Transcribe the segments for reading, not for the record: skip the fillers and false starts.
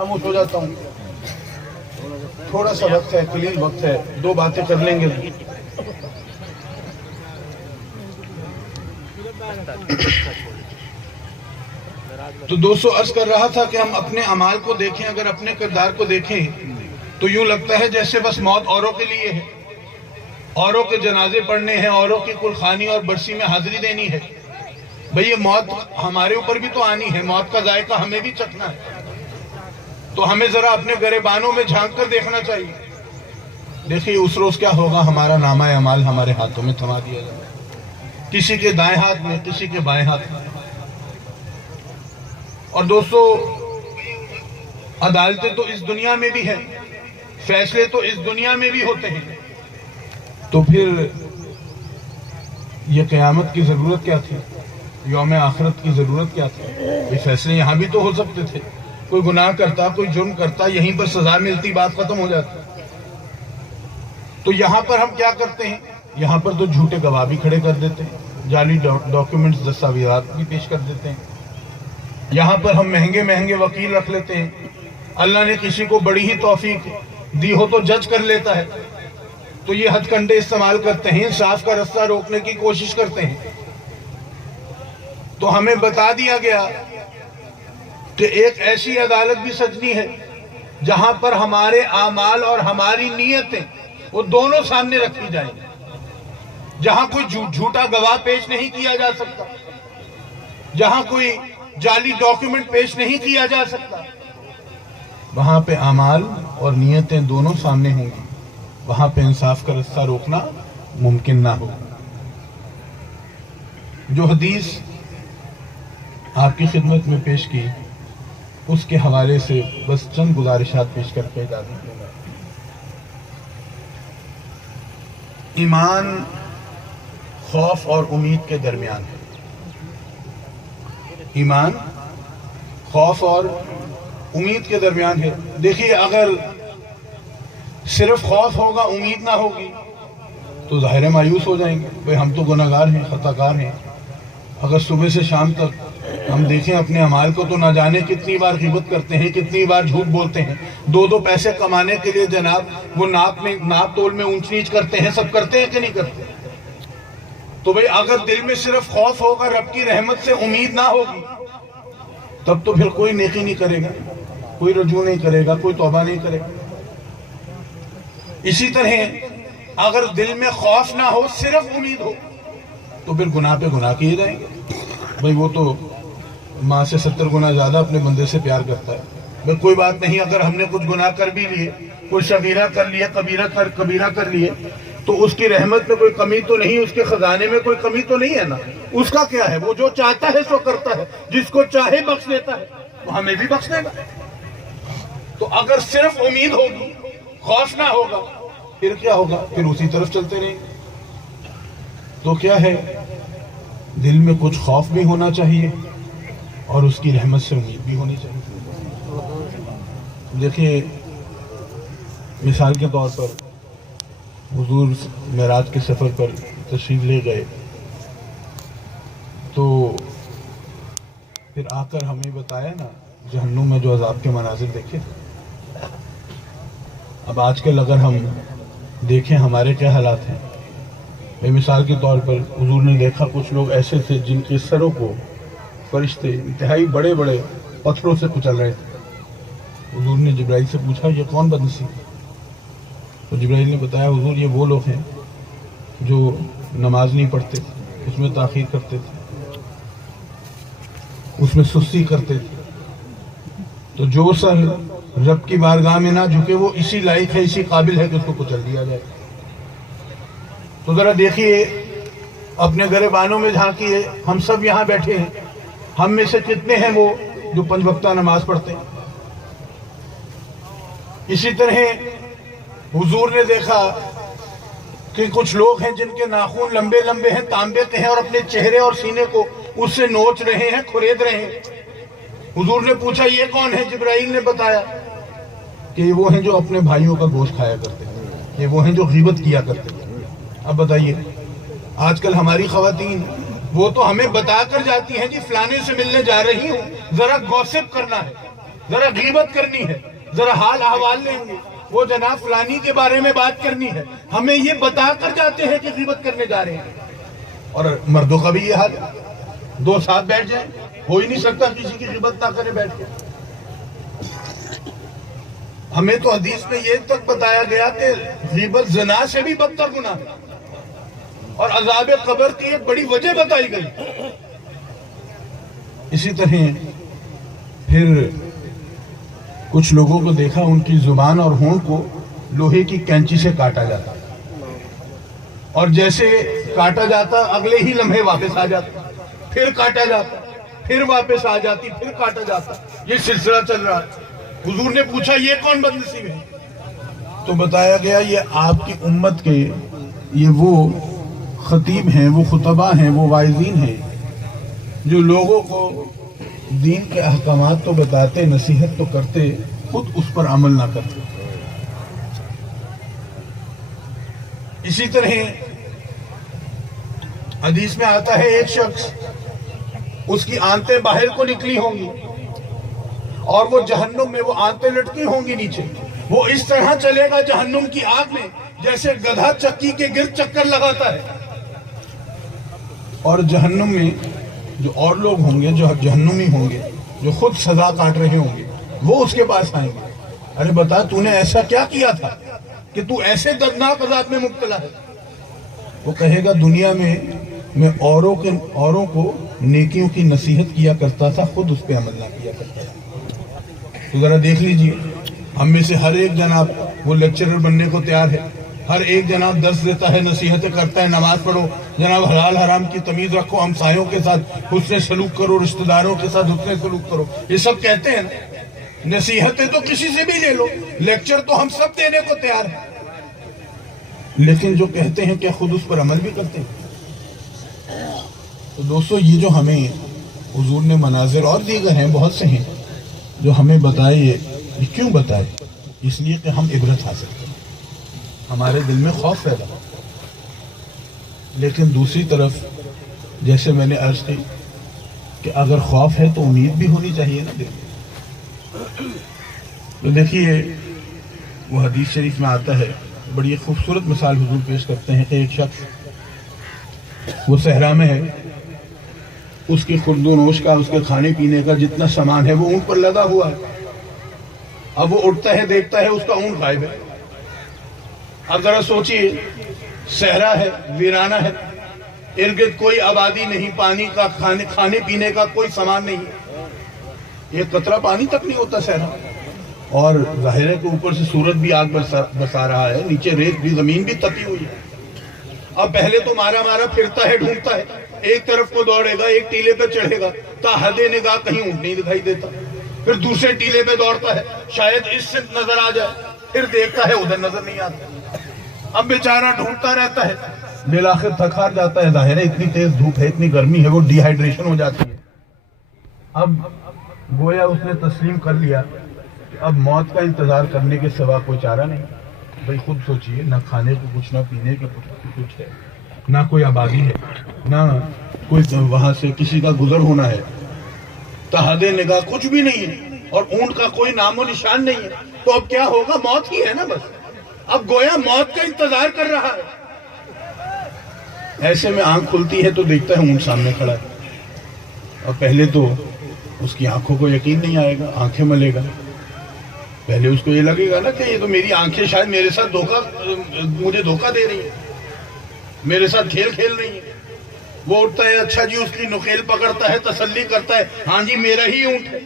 خاموش ہو جاتا ہوں. تھوڑا سا وقت ہے، قلیل وقت ہے، دو باتیں کر لیں گے. تو دوستو عرض کر رہا تھا کہ ہم اپنے اعمال کو دیکھیں، اگر اپنے کردار کو دیکھیں تو یوں لگتا ہے جیسے بس موت اوروں کے لیے ہے، اوروں کے جنازے پڑھنے ہیں، اوروں کی کلخانی اور برسی میں حاضری دینی ہے. بھئی یہ موت ہمارے اوپر بھی تو آنی ہے، موت کا ذائقہ ہمیں بھی چکھنا ہے. تو ہمیں ذرا اپنے گریبانوں میں جھانک کر دیکھنا چاہیے. دیکھیے اس روز کیا ہوگا، ہمارا نامہ اعمال ہمارے ہاتھوں میں تھما دیا جائے، کسی کے دائیں ہاتھ میں، کسی کے بائیں ہاتھ میں. اور دوستو عدالتیں تو اس دنیا میں بھی ہیں، فیصلے تو اس دنیا میں بھی ہوتے ہیں. تو پھر یہ قیامت کی ضرورت کیا تھی، یوم آخرت کی ضرورت کیا تھی؟ یہ فیصلے یہاں بھی تو ہو سکتے تھے. کوئی گناہ کرتا، کوئی جرم کرتا، یہیں پر سزا ملتی، بات ختم ہو جاتی. تو یہاں پر ہم کیا کرتے ہیں؟ یہاں پر تو جھوٹے گواہ بھی کھڑے کر دیتے ہیں، جعلی ڈاکیومنٹس دستاویزات بھی پیش کر دیتے ہیں. یہاں پر ہم مہنگے مہنگے وکیل رکھ لیتے ہیں. اللہ نے کسی کو بڑی ہی توفیق دی ہو تو جج کر لیتا ہے، تو یہ ہتھ کنڈے استعمال کرتے ہیں، انصاف کا رستہ روکنے کی کوشش کرتے ہیں. تو ہمیں بتا دیا گیا کہ ایک ایسی عدالت بھی سجنی ہے جہاں پر ہمارے اعمال اور ہماری نیتیں وہ دونوں سامنے رکھی جائیں گی، جہاں کوئی جھوٹا گواہ پیش نہیں کیا جا سکتا، جہاں کوئی جعلی ڈاکیومنٹ پیش نہیں کیا جا سکتا. وہاں پہ اعمال اور نیتیں دونوں سامنے ہوں گی، وہاں پہ انصاف کا رستہ روکنا ممکن نہ ہو. جو حدیث آپ کی خدمت میں پیش کی اس کے حوالے سے بس چند گزارشات پیش کر کے اجازت دیں. ایمان خوف اور امید کے درمیان ہے. ایمان خوف اور امید کے درمیان ہے. دیکھیے اگر صرف خوف ہوگا، امید نہ ہوگی تو ظاہر مایوس ہو جائیں گے. بھئی ہم تو گناہ گار ہیں، خطا کار ہیں. اگر صبح سے شام تک ہم دیکھیں اپنے اعمال کو تو نہ جانے کتنی بار غیبت کرتے ہیں، کتنی بار جھوٹ بولتے ہیں. دو پیسے کمانے کے لیے جناب وہ ناپ تول میں اونچ نیچ کرتے ہیں. سب کرتے ہیں کہ نہیں کرتے؟ تو بھئی اگر دل میں صرف خوف ہوگا، رب کی رحمت سے امید نہ ہوگی، تب تو پھر کوئی نیکی نہیں کرے گا، کوئی رجوع نہیں کرے گا، کوئی توبہ نہیں کرے گا. اسی طرح اگر دل میں خوف نہ ہو، صرف امید ہو، تو پھر گناہ پہ گناہ کیے جائیں گے. بھئی وہ تو ماں سے 70 گنا زیادہ اپنے بندے سے پیار کرتا ہے. بھئی کوئی بات نہیں، اگر ہم نے کچھ گناہ کر بھی لیے، کوئی صغیرہ کر لیے، کبیرہ کر لیے، تو اس کی رحمت میں کوئی کمی تو نہیں، اس کے خزانے میں کوئی کمی تو نہیں ہے نا. اس کا کیا ہے، وہ جو چاہتا ہے سو کرتا ہے، جس کو چاہے بخش دیتا ہے، تو ہمیں بھی بخش دے گا. تو اگر صرف امید ہوگی، خوف نہ ہوگا، پھر کیا ہوگا؟ پھر اسی طرف چلتے رہیں گے. تو کیا ہے، دل میں کچھ خوف بھی ہونا چاہیے اور اس کی رحمت سے امید بھی ہونی چاہیے. دیکھیے مثال کے طور پر حضور معراج کے سفر پر تشریف لے گئے، تو پھر آ کر ہمیں بتایا نا جہنم میں جو عذاب کے مناظر دیکھے تھے. اب آج کل اگر ہم دیکھیں ہمارے کیا حالات ہیں. بے مثال کے طور پر حضور نے دیکھا کچھ لوگ ایسے تھے جن کے سروں کو فرشتے انتہائی بڑے بڑے پتھروں سے کچل رہے تھے. حضور نے جبرائیل سے پوچھا یہ کون بدنصیب؟ تو جبرائیل نے بتایا حضور یہ وہ لوگ ہیں جو نماز نہیں پڑھتے، اس میں تاخیر کرتے تھے، اس میں سستی کرتے تھے. تو جو سر رب کی بارگاہ میں نہ جھکے وہ اسی لائق ہے، اسی قابل ہے کہ اس کو کچل دیا جائے. تو ذرا دیکھیے اپنے گریبانوں میں جھانکیے. ہم سب یہاں بیٹھے ہیں، ہم میں سے کتنے ہیں وہ جو 5 وقتہ نماز پڑھتے ہیں؟ اسی طرح حضور نے دیکھا کہ کچھ لوگ ہیں جن کے ناخن لمبے لمبے ہیں، تانبے کے ہیں، اور اپنے چہرے اور سینے کو اس سے نوچ رہے ہیں، کھرید رہے ہیں. حضور نے پوچھا یہ کون ہے؟ جبرائیل نے بتایا کہ یہ وہ ہیں جو اپنے بھائیوں کا گوشت کھایا کرتے ہیں، یہ وہ ہیں جو غیبت کیا کرتے ہیں. اب بتائیے آج کل ہماری خواتین وہ تو ہمیں بتا کر جاتی ہیں جی فلانے سے ملنے جا رہی ہوں، ذرا گوسپ کرنا ہے. ذرا غیبت کرنی ہے، ذرا حال احوال لیں گے، وہ جناب فلانی کے بارے میں بات کرنی ہے، ہمیں یہ بتا کر جاتے ہیں کہ غیبت کرنے جا رہے ہیں۔ اور مردوں کا بھی یہ حال ہے، دو ساتھ بیٹھ جائیں، ہو ہی نہیں سکتا کسی کی غیبت نہ کرے بیٹھ کے۔ ہمیں تو حدیث میں یہ تک بتایا گیا کہ غیبت زنا سے بھی بدتر گناہ ہے، اور عذاب قبر کی ایک بڑی وجہ بتائی گئی۔ اسی طرح پھر کچھ لوگوں کو دیکھا ان کی زبان اور ہونٹ کو لوہے کی کینچی سے کاٹا جاتا، اور جیسے کاٹا جاتا اگلے ہی لمحے واپس آ جاتا، پھر کاٹا جاتا، پھر واپس آ جاتی، پھر کاٹا جاتا، یہ سلسلہ چل رہا ہے۔ حضور نے پوچھا یہ کون بدنصیب ہے؟ تو بتایا گیا یہ آپ کی امت کے یہ وہ خطیب ہیں، وہ خطبہ ہیں، وہ واعظین ہیں جو لوگوں کو دین کے احکامات تو بتاتے، نصیحت تو کرتے، خود اس پر عمل نہ کرتے۔ اسی طرح حدیث میں آتا ہے ایک شخص اس کی آنتیں باہر کو نکلی ہوں گی اور وہ جہنم میں وہ آنتیں لٹکی ہوں گی نیچے، وہ اس طرح چلے گا جہنم کی آگ میں جیسے گدھا چکی کے گرد چکر لگاتا ہے۔ اور جہنم میں جو اور لوگ ہوں گے، جو جہنمی ہوں گے، جو خود سزا کاٹ رہے ہوں گے، وہ اس کے پاس آئیں گے، ارے بتا تو نے ایسا کیا کیا تھا کہ تو ایسے دردناک عذاب میں مبتلا ہے؟ وہ کہے گا دنیا میں اوروں کو نیکیوں کی نصیحت کیا کرتا تھا، خود اس پہ عمل نہ کیا کرتا تھا۔ تو ذرا دیکھ لیجئے، ہم میں سے ہر ایک جناب وہ لیکچرر بننے کو تیار ہے، ہر ایک جناب درس دیتا ہے، نصیحتیں کرتا ہے، نماز پڑھو جناب، حلال حرام کی تمیز رکھو، ہمسایوں کے ساتھ حسن سلوک کرو، رشتہ داروں کے ساتھ حسن سلوک کرو، یہ سب کہتے ہیں نا۔ نصیحتیں تو کسی سے بھی لے لو، لیکچر تو ہم سب دینے کو تیار ہیں، لیکن جو کہتے ہیں کیا خود اس پر عمل بھی کرتے ہیں؟ تو دوستو یہ جو ہمیں حضور نے مناظر اور دیگر ہیں، بہت سے ہیں جو ہمیں بتائے، یہ کیوں بتائے؟ اس لیے کہ ہم عبرت حاصل کریں، ہمارے دل میں خوف پیدا ہو۔ لیکن دوسری طرف جیسے میں نے عرض کی کہ اگر خوف ہے تو امید بھی ہونی چاہیے نا دل میں۔ تو دیکھیے وہ حدیث شریف میں آتا ہے، بڑی خوبصورت مثال حضور پیش کرتے ہیں کہ ایک شخص وہ صحرا میں ہے، اس کی خورد و نوش کا، اس کے کھانے پینے کا جتنا سامان ہے وہ اونٹ پر لدا ہوا ہے۔ اب وہ اٹھتا ہے، دیکھتا ہے اس کا اونٹ غائب ہے۔ اب ذرا سوچئے، صحرا ہے، ویرانہ ہے، ارد گرد کوئی آبادی نہیں، پانی کا کھانے پینے کا کوئی سامان نہیں، ایک قطرہ پانی تک نہیں ہوتا صحرا، اور ظاہر ہے کہ اوپر سے سورج بھی آگ برسا رہا ہے، نیچے ریت بھی، زمین بھی تپی ہوئی ہے۔ اب پہلے تو مارا پھرتا ہے، ڈھونڈتا ہے، ایک طرف کو دوڑے گا، ایک ٹیلے پہ چڑھے گا، تا حد نگاہ کہیں اونٹ نہیں دکھائی دیتا، پھر دوسرے ٹیلے پہ دوڑتا ہے، شاید اس سے نظر آ جائے، پھر دیکھتا ہے ادھر نظر نہیں آتا، اب بیچارہ ڈھونڈتا رہتا ہے، بالآخر تھک ہار جاتا ہے، ظاہر ہے اتنی تیز دھوپ ہے، اتنی گرمی ہے، وہ ڈی ہائیڈریشن ہو جاتی ہے۔ اب گویا اس نے تسلیم کر لیا کہ اب موت کا انتظار کرنے کے سوا کوئی چارہ نہیں۔ بھئی خود سوچئے، نہ کھانے کو کچھ، نہ پینے کا کچھ ہے، نہ کوئی آبادی ہے، نہ کوئی وہاں سے کسی کا گزر ہونا ہے، تحد نگاہ کچھ بھی نہیں ہے، اور اونٹ کا کوئی نام و نشان نہیں ہے، تو اب کیا ہوگا؟ موت ہی ہے نا بس۔ اب گویا موت کا انتظار کر رہا ہے۔ ایسے میں آنکھ کھلتی ہے تو دیکھتا ہے اونٹ سامنے کھڑا ہے، اور پہلے تو اس کی آنکھوں کو یقین نہیں آئے گا، آنکھیں ملے گا، پہلے اس کو یہ لگے گا نا کہ یہ تو میری آنکھیں شاید میرے ساتھ مجھے دھوکہ دے رہی ہیں، میرے ساتھ کھیل رہی ہیں۔ وہ اٹھتا ہے، اچھا جی، اس کی نکیل پکڑتا ہے، تسلی کرتا ہے، ہاں جی میرا ہی اونٹ ہے۔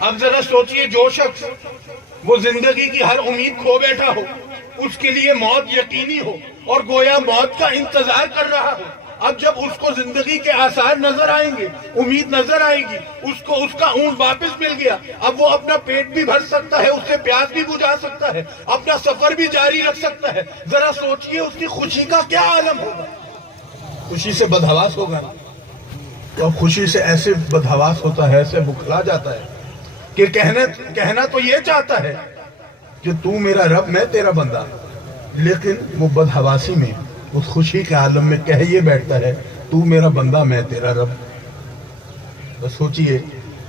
اب ذرا سوچئے، جو شخص وہ زندگی کی ہر امید کھو بیٹھا ہو، اس کے لیے موت یقینی ہو اور گویا موت کا انتظار کر رہا ہو، اب جب اس کو زندگی کے آثار نظر آئیں گے، امید نظر آئے گی، اس کو اس کا اونٹ واپس مل گیا، اب وہ اپنا پیٹ بھی بھر سکتا ہے، اس سے پیاس بھی بجھا سکتا ہے، اپنا سفر بھی جاری رکھ سکتا ہے، ذرا سوچئے اس کی خوشی کا کیا عالم ہوگا؟ خوشی سے بدحواس ہوگا، تو خوشی سے ایسے بدحواس ہوتا ہے، ایسے بکھلا جاتا ہے کہ کہنا تو یہ چاہتا ہے کہ تو میرا رب، میں تیرا بندہ، لیکن وہ بدحواسی میں اس خوشی کے عالم میں کہہ یہ بیٹھتا ہے تو میرا بندہ، میں تیرا رب۔ بس سوچئے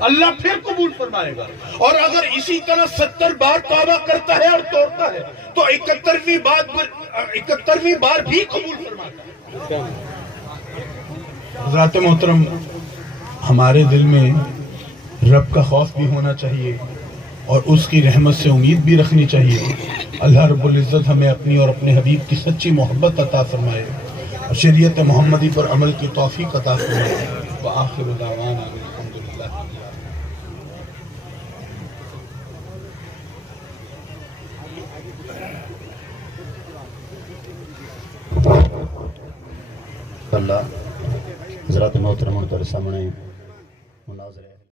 اللہ پھر قبول فرمائے گا. اور اگر اسی طرح 70 بار توبہ کرتا ہے اور توڑتا ہے تو 71ویں بار بھی قبول فرماتا ہے. حضرات محترم، ہمارے دل میں رب کا خوف بھی ہونا چاہیے اور اس کی رحمت سے امید بھی رکھنی چاہیے. اللہ رب العزت ہمیں اپنی اور اپنے حبیب کی سچی محبت عطا فرمائے اور شریعت محمدی پر عمل کی توفیق عطا فرمائے. وآخر دعوانا الحمدللہ. اللہ حضرات محترم کے سامنے مناظر ہے.